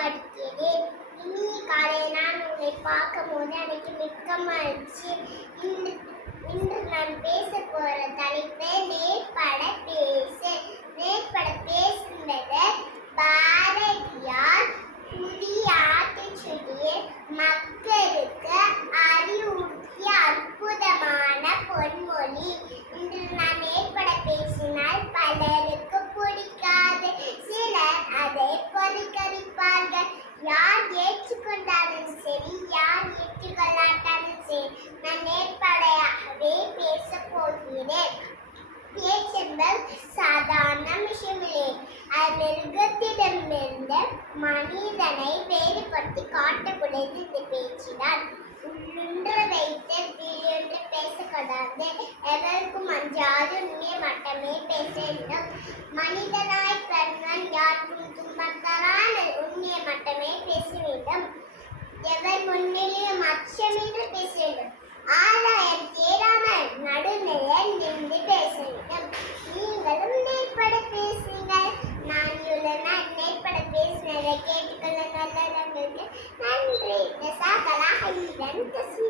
படுத்தேனே இனி காலையில் நான் உங்களை பார்க்கும்போது எனக்கு மிக்கமாக இருந்துச்சு இன்று இன்று நான் பேச போகிற தலைப்பு நேர்பட பேசு. நேர்பட பேசுகிறது பாரதியார் புதிய ஆட்டுச்சுடியை மக்களுக்கு அறிவுறுத்திய அற்புதமான பொன்மொழி. மனிதனை வேறுபடுத்தி காட்டக்கூடியது இந்த பேச்சினால் உள்ளொன்று வைத்து வீடொன்று பேசக்கூடாது எவருக்கும் அஞ்சாது உண்மையை மட்டுமே பேச வேண்டும். மனிதனாய் பிறந்தான் யாருக்கும் உண்மையை மட்டுமே பேச வேண்டும். எவர் முன்னிலையும் அச்சமின்றி 40, 50.